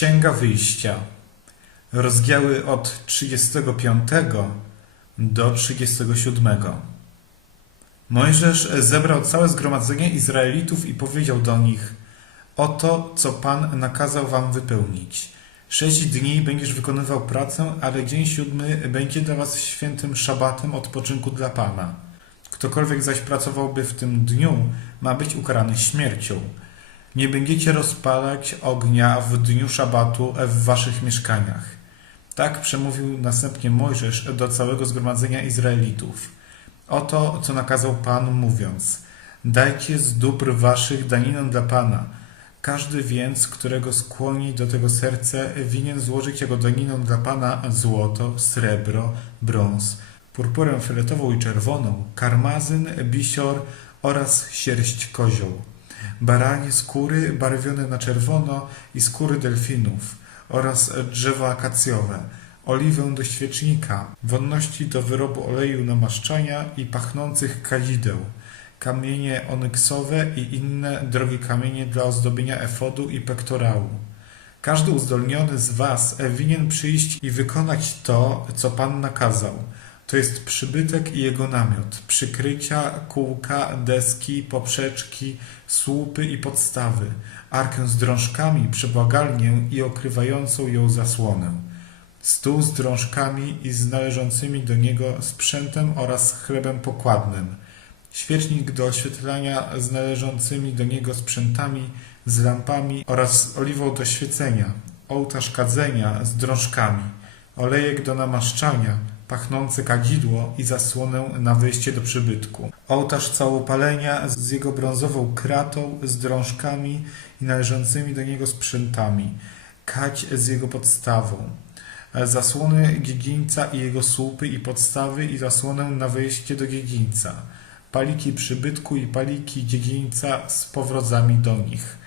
Księga Wyjścia, rozdziały od 35 do 37. Mojżesz zebrał całe zgromadzenie Izraelitów i powiedział do nich: Oto, co Pan nakazał wam wypełnić. Sześć dni będziesz wykonywał pracę, ale dzień siódmy będzie dla was świętym szabatem odpoczynku dla Pana. Ktokolwiek zaś pracowałby w tym dniu, ma być ukarany śmiercią. Nie będziecie rozpalać ognia w dniu szabatu w waszych mieszkaniach. Tak przemówił następnie Mojżesz do całego zgromadzenia Izraelitów. Oto, co nakazał Pan, mówiąc: Dajcie z dóbr waszych daninę dla Pana. Każdy więc, którego skłoni do tego serce, winien złożyć jako daninę dla Pana złoto, srebro, brąz, purpurę fioletową i czerwoną, karmazyn, bisior oraz sierść kozioł baranie skóry barwione na czerwono i skóry delfinów oraz drzewa akacjowe, oliwę do świecznika, wonności do wyrobu oleju namaszczania i pachnących kadzideł, kamienie onyksowe i inne drogie kamienie dla ozdobienia efodu i pektorału. Każdy uzdolniony z was winien przyjść i wykonać to, co Pan nakazał. To jest przybytek i jego namiot, przykrycia, kółka, deski, poprzeczki, słupy i podstawy, arkę z drążkami, przebłagalnię i okrywającą ją zasłonę, stół z drążkami i z należącymi do niego sprzętem oraz chlebem pokładnym, świecznik do oświetlania z należącymi do niego sprzętami, z lampami oraz oliwą do świecenia, ołtarz kadzenia z drążkami, olejek do namaszczania, pachnące kadzidło i zasłonę na wejście do przybytku. Ołtarz całopalenia z jego brązową kratą, z drążkami i należącymi do niego sprzętami. Kać z jego podstawą. Zasłony dziedzińca i jego słupy i podstawy i zasłonę na wejście do dziedzińca. Paliki przybytku i paliki dziedzińca z powrodzami do nich.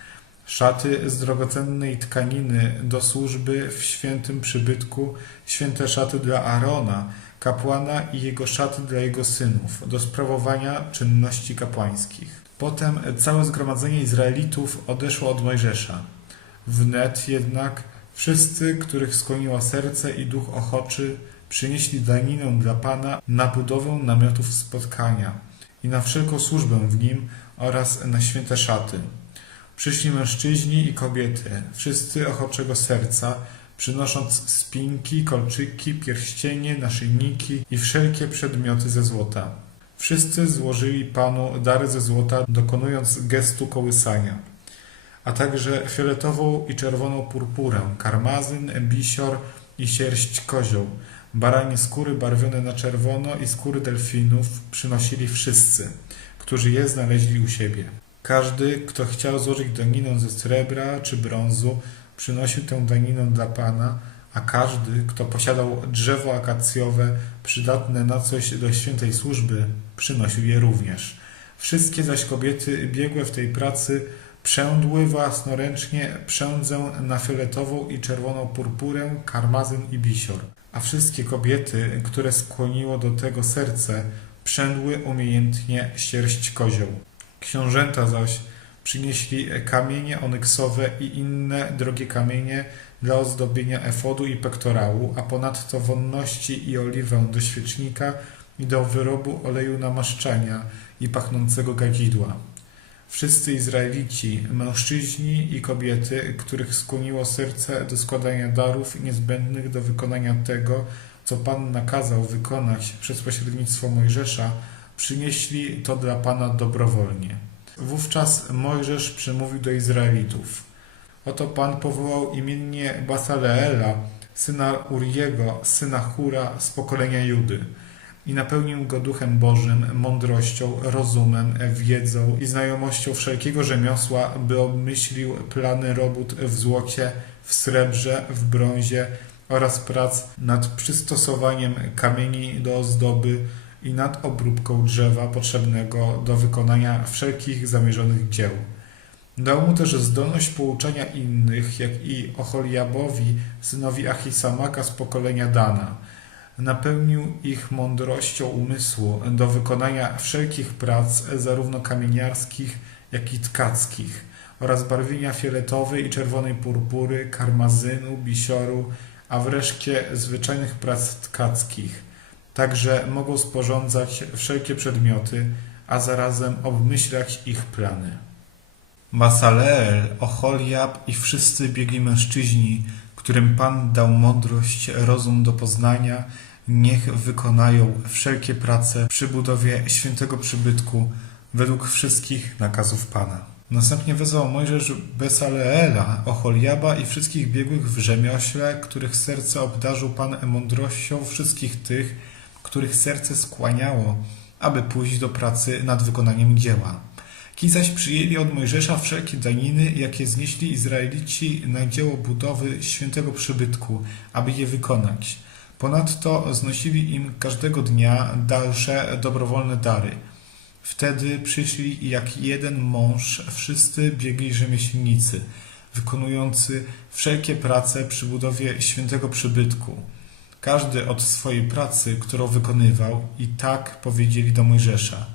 Szaty z drogocennej tkaniny do służby w świętym przybytku, święte szaty dla Arona, kapłana i jego szaty dla jego synów, do sprawowania czynności kapłańskich. Potem całe zgromadzenie Izraelitów odeszło od Mojżesza. Wnet jednak wszyscy, których skłoniło serce i duch ochoczy, przynieśli daninę dla Pana na budowę namiotów spotkania i na wszelką służbę w nim oraz na święte szaty. Przyszli mężczyźni i kobiety, wszyscy ochoczego serca, przynosząc spinki, kolczyki, pierścienie, naszyjniki i wszelkie przedmioty ze złota. Wszyscy złożyli Panu dary ze złota, dokonując gestu kołysania, a także fioletową i czerwoną purpurę, karmazyn, bisior i sierść kozioł. Baranie skóry barwione na czerwono i skóry delfinów przynosili wszyscy, którzy je znaleźli u siebie. Każdy, kto chciał złożyć daninę ze srebra czy brązu, przynosił tę daninę dla Pana, a każdy, kto posiadał drzewo akacjowe przydatne na coś do świętej służby, przynosił je również. Wszystkie zaś kobiety biegłe w tej pracy przędły własnoręcznie przędzę na fioletową i czerwoną purpurę, karmazyn i bisior. A wszystkie kobiety, które skłoniło do tego serce, przędły umiejętnie sierść kozioł. Książęta zaś przynieśli kamienie onyksowe i inne drogie kamienie dla ozdobienia efodu i pektorału, a ponadto wonności i oliwę do świecznika i do wyrobu oleju namaszczania i pachnącego gadzidła. Wszyscy Izraelici, mężczyźni i kobiety, których skłoniło serce do składania darów niezbędnych do wykonania tego, co Pan nakazał wykonać przez pośrednictwo Mojżesza, przynieśli to dla Pana dobrowolnie. Wówczas Mojżesz przemówił do Izraelitów. Oto Pan powołał imiennie Basaleela, syna Uriego, syna Hura z pokolenia Judy i napełnił go duchem Bożym, mądrością, rozumem, wiedzą i znajomością wszelkiego rzemiosła, by obmyślił plany robót w złocie, w srebrze, w brązie oraz prac nad przystosowaniem kamieni do ozdoby, i nad obróbką drzewa potrzebnego do wykonania wszelkich zamierzonych dzieł. Dał mu też zdolność pouczania innych, jak i Ocholiabowi, synowi Achisamaka z pokolenia Dana. Napełnił ich mądrością umysłu do wykonania wszelkich prac, zarówno kamieniarskich, jak i tkackich, oraz barwienia fioletowej i czerwonej purpury, karmazynu, bisioru, a wreszcie zwyczajnych prac tkackich. Także mogą sporządzać wszelkie przedmioty, a zarazem obmyślać ich plany. Masaleel, Oholiab i wszyscy biegli mężczyźni, którym Pan dał mądrość, rozum do poznania, niech wykonają wszelkie prace przy budowie świętego przybytku według wszystkich nakazów Pana. Następnie wezwał Mojżesz Besaleela, Oholiaba i wszystkich biegłych w rzemiośle, których serce obdarzył Pan mądrością wszystkich tych, których serce skłaniało, aby pójść do pracy nad wykonaniem dzieła. Ci zaś przyjęli od Mojżesza wszelkie daniny, jakie znieśli Izraelici na dzieło budowy świętego przybytku, aby je wykonać. Ponadto znosili im każdego dnia dalsze dobrowolne dary. Wtedy przyszli jak jeden mąż wszyscy biegli rzemieślnicy, wykonujący wszelkie prace przy budowie świętego przybytku. Każdy od swojej pracy, którą wykonywał, i tak powiedzieli do Mojżesza.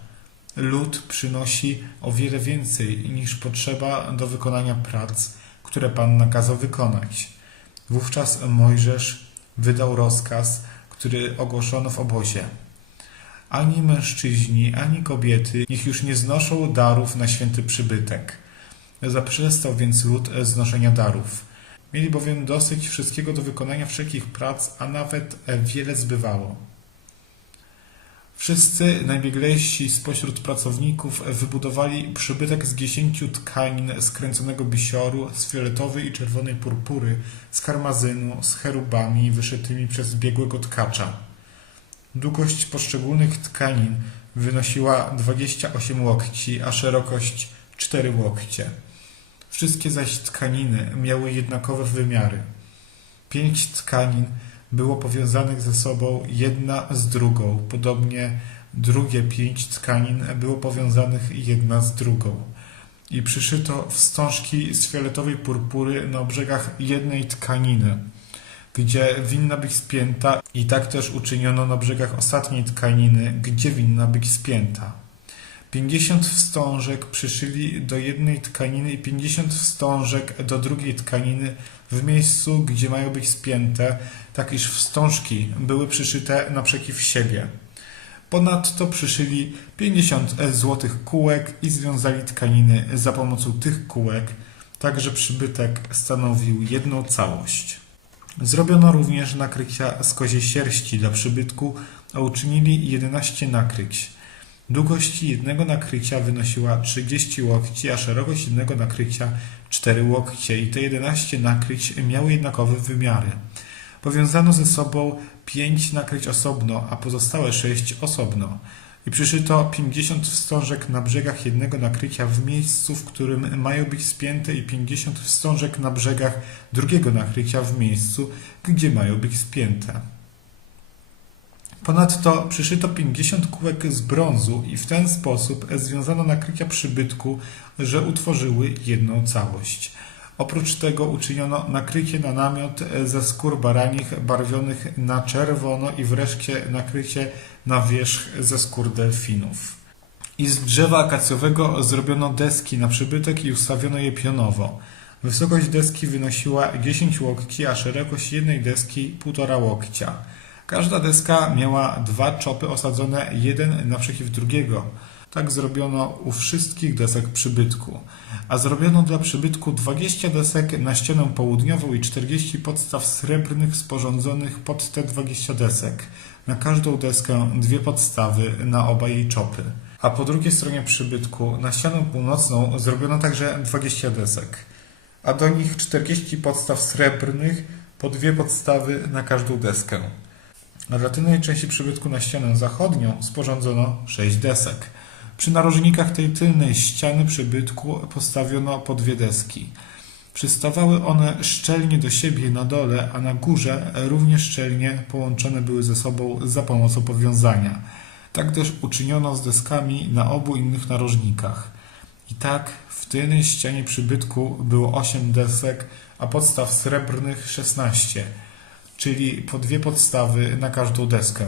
Lud przynosi o wiele więcej niż potrzeba do wykonania prac, które Pan nakazał wykonać. Wówczas Mojżesz wydał rozkaz, który ogłoszono w obozie. Ani mężczyźni, ani kobiety niech już nie znoszą darów na święty przybytek. Zaprzestał więc lud znoszenia darów. Mieli bowiem dosyć wszystkiego do wykonania wszelkich prac, a nawet wiele zbywało. Wszyscy najbieglejsi spośród pracowników wybudowali przybytek z dziesięciu tkanin skręconego bisioru, z fioletowej i czerwonej purpury, z karmazynu, z cherubami wyszytymi przez biegłego tkacza. Długość poszczególnych tkanin wynosiła 28 łokci, a szerokość 4 łokcie. Wszystkie zaś tkaniny miały jednakowe wymiary. Pięć tkanin było powiązanych ze sobą jedna z drugą. Podobnie drugie pięć tkanin było powiązanych jedna z drugą. I przyszyto wstążki z fioletowej purpury na brzegach jednej tkaniny, gdzie winna być spięta, i tak też uczyniono na brzegach ostatniej tkaniny, gdzie winna być spięta. Pięćdziesiąt wstążek przyszyli do jednej tkaniny i pięćdziesiąt wstążek do drugiej tkaniny w miejscu, gdzie mają być spięte, tak iż wstążki były przyszyte naprzeciw siebie. Ponadto przyszyli 50 złotych kółek i związali tkaniny za pomocą tych kółek, tak że przybytek stanowił jedną całość. Zrobiono również nakrycia z koziej sierści dla przybytku, a uczynili 11 nakryć. Długość jednego nakrycia wynosiła 30 łokci, a szerokość jednego nakrycia 4 łokcie i te 11 nakryć miały jednakowe wymiary. Powiązano ze sobą 5 nakryć osobno, a pozostałe 6 osobno. I przyszyto 50 wstążek na brzegach jednego nakrycia w miejscu, w którym mają być spięte i 50 wstążek na brzegach drugiego nakrycia w miejscu, gdzie mają być spięte. Ponadto przyszyto 50 kółek z brązu i w ten sposób związano nakrycia przybytku, że utworzyły jedną całość. Oprócz tego uczyniono nakrycie na namiot ze skór baranich barwionych na czerwono i wreszcie nakrycie na wierzch ze skór delfinów. I z drzewa akacjowego zrobiono deski na przybytek i ustawiono je pionowo. Wysokość deski wynosiła 10 łokci, a szerokość jednej deski 1,5 łokcia. Każda deska miała dwa czopy osadzone jeden naprzeciw drugiego. Tak zrobiono u wszystkich desek przybytku. A zrobiono dla przybytku 20 desek na ścianę południową i 40 podstaw srebrnych sporządzonych pod te 20 desek. Na każdą deskę dwie podstawy na oba jej czopy. A po drugiej stronie przybytku na ścianę północną zrobiono także 20 desek. A do nich 40 podstaw srebrnych po dwie podstawy na każdą deskę. Tylnej części przybytku na ścianę zachodnią sporządzono sześć desek. Przy narożnikach tej tylnej ściany przybytku postawiono po dwie deski. Przystawały one szczelnie do siebie na dole, a na górze również szczelnie połączone były ze sobą za pomocą powiązania. Tak też uczyniono z deskami na obu innych narożnikach. I tak w tylnej ścianie przybytku było osiem desek, a podstaw srebrnych szesnaście czyli po dwie podstawy na każdą deskę.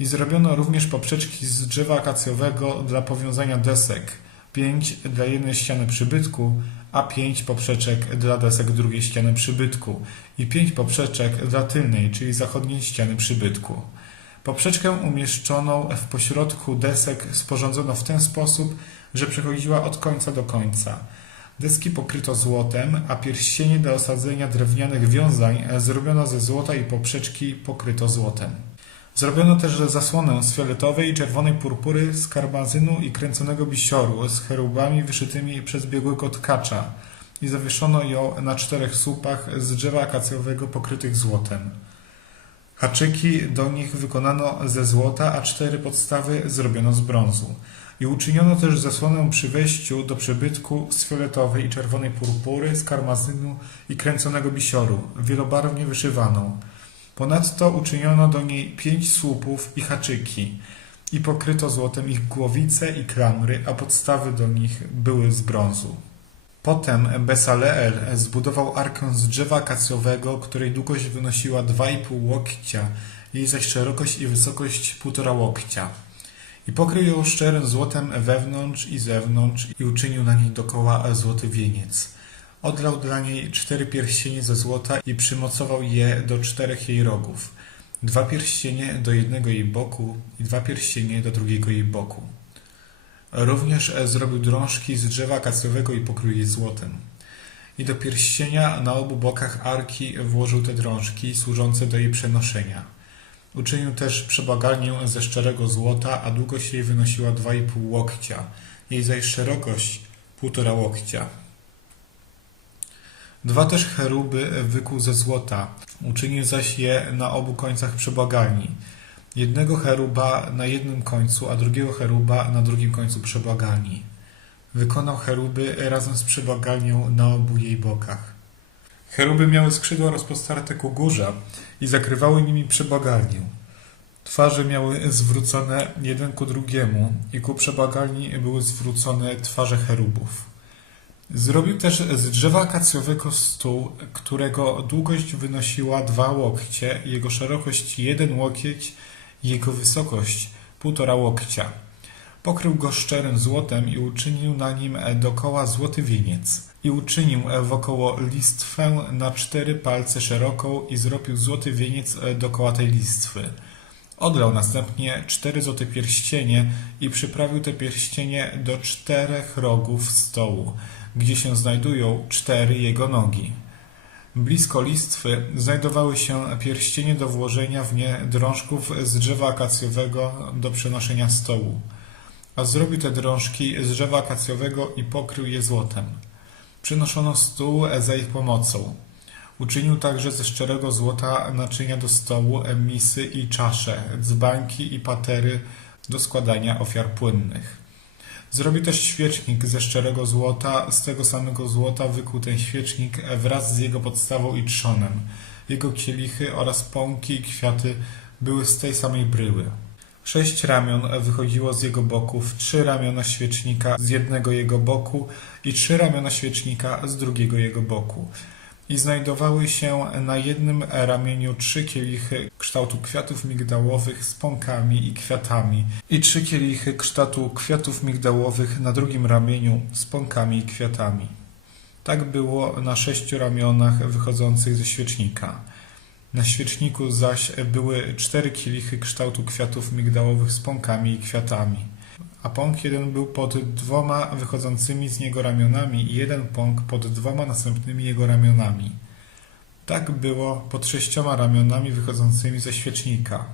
I zrobiono również poprzeczki z drzewa akacjowego dla powiązania desek, pięć dla jednej ściany przybytku, a pięć poprzeczek dla desek drugiej ściany przybytku i pięć poprzeczek dla tylnej, czyli zachodniej ściany przybytku. Poprzeczkę umieszczoną w pośrodku desek sporządzono w ten sposób, że przechodziła od końca do końca. Deski pokryto złotem, a pierścienie do osadzenia drewnianych wiązań zrobiono ze złota i poprzeczki pokryto złotem. Zrobiono też zasłonę z fioletowej i czerwonej purpury, z karmazynu i kręconego bisioru, z cherubami wyszytymi przez biegłego tkacza i zawieszono ją na czterech słupach z drzewa akacjowego pokrytych złotem. Haczyki do nich wykonano ze złota, a cztery podstawy zrobiono z brązu. I uczyniono też zasłonę przy wejściu do przybytku z fioletowej i czerwonej purpury, z karmazynu i kręconego bisioru, wielobarwnie wyszywaną. Ponadto uczyniono do niej pięć słupów i haczyki i pokryto złotem ich głowice i klamry, a podstawy do nich były z brązu. Potem Besaleel zbudował arkę z drzewa akacjowego, której długość wynosiła 2,5 łokcia, jej zaś szerokość i wysokość 1,5 łokcia. I pokrył ją szczerym złotem wewnątrz i zewnątrz i uczynił na niej dokoła złoty wieniec. Odlał dla niej cztery pierścienie ze złota i przymocował je do czterech jej rogów. Dwa pierścienie do jednego jej boku i dwa pierścienie do drugiego jej boku. Również zrobił drążki z drzewa akacjowego i pokrył je złotem. I do pierścienia na obu bokach arki włożył te drążki służące do jej przenoszenia. Uczynił też przebagalnię ze szczerego złota, a długość jej wynosiła 2,5 łokcia, jej zaś szerokość półtora łokcia. Dwa też cheruby wykuł ze złota, uczynił zaś je na obu końcach przebłagalni. Jednego cheruba na jednym końcu, a drugiego cheruba na drugim końcu przebłagalni. Wykonał cheruby razem z przebłagalnią na obu jej bokach. Cheruby miały skrzydła rozpostarte ku górze i zakrywały nimi przebłagalnię. Twarze miały zwrócone jeden ku drugiemu i ku przebłagalni były zwrócone twarze cherubów. Zrobił też z drzewa akacjowego stół, którego długość wynosiła dwa łokcie, jego szerokość jeden łokieć jego wysokość półtora łokcia. Pokrył go szczerym złotem i uczynił na nim dokoła złoty wieniec. I uczynił wokoło listwę na cztery palce szeroką i zrobił złoty wieniec dokoła tej listwy. Odlał następnie cztery złote pierścienie i przyprawił te pierścienie do czterech rogów stołu, gdzie się znajdują cztery jego nogi. Blisko listwy znajdowały się pierścienie do włożenia w nie drążków z drzewa akacjowego do przenoszenia stołu. A zrobił te drążki z drzewa akacjowego i pokrył je złotem. Przynoszono stół za ich pomocą. Uczynił także ze szczerego złota naczynia do stołu, misy i czasze, dzbanki i patery do składania ofiar płynnych. Zrobił też świecznik ze szczerego złota, z tego samego złota wykuł ten świecznik wraz z jego podstawą i trzonem. Jego kielichy oraz pąki i kwiaty były z tej samej bryły. Sześć ramion wychodziło z jego boków, trzy ramiona świecznika z jednego jego boku i trzy ramiona świecznika z drugiego jego boku. I znajdowały się na jednym ramieniu trzy kielichy kształtu kwiatów migdałowych z pąkami i kwiatami i trzy kielichy kształtu kwiatów migdałowych na drugim ramieniu z pąkami i kwiatami. Tak było na sześciu ramionach wychodzących ze świecznika. Na świeczniku zaś były cztery kielichy kształtu kwiatów migdałowych z pąkami i kwiatami. A pąk jeden był pod dwoma wychodzącymi z niego ramionami i jeden pąk pod dwoma następnymi jego ramionami. Tak było pod sześcioma ramionami wychodzącymi ze świecznika.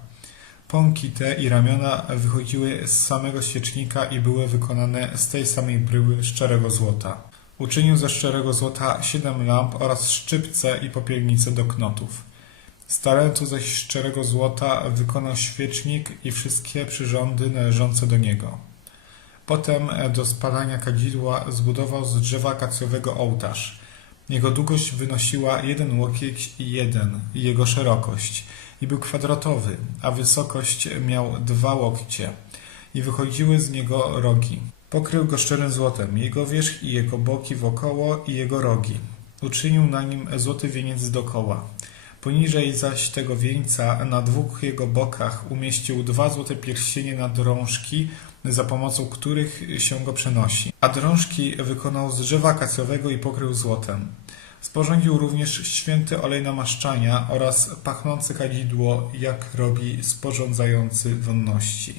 Pąki te i ramiona wychodziły z samego świecznika i były wykonane z tej samej bryły szczerego złota. Uczynił ze szczerego złota siedem lamp oraz szczypce i popielnice do knotów. Z talentu zaś szczerego złota wykonał świecznik i wszystkie przyrządy należące do niego. Potem do spalania kadzidła zbudował z drzewa akacjowego ołtarz. Jego długość wynosiła jeden łokieć i jeden, i jego szerokość, i był kwadratowy, a wysokość miał dwa łokcie, i wychodziły z niego rogi. Pokrył go szczerym złotem, jego wierzch i jego boki wokoło i jego rogi. Uczynił na nim złoty wieniec dokoła. Poniżej zaś tego wieńca na dwóch jego bokach umieścił dwa złote pierścienie na drążki, za pomocą których się go przenosi. A drążki wykonał z drzewa akacjowego i pokrył złotem. Sporządził również święty olej namaszczania oraz pachnące kadzidło, jak robi sporządzający wonności.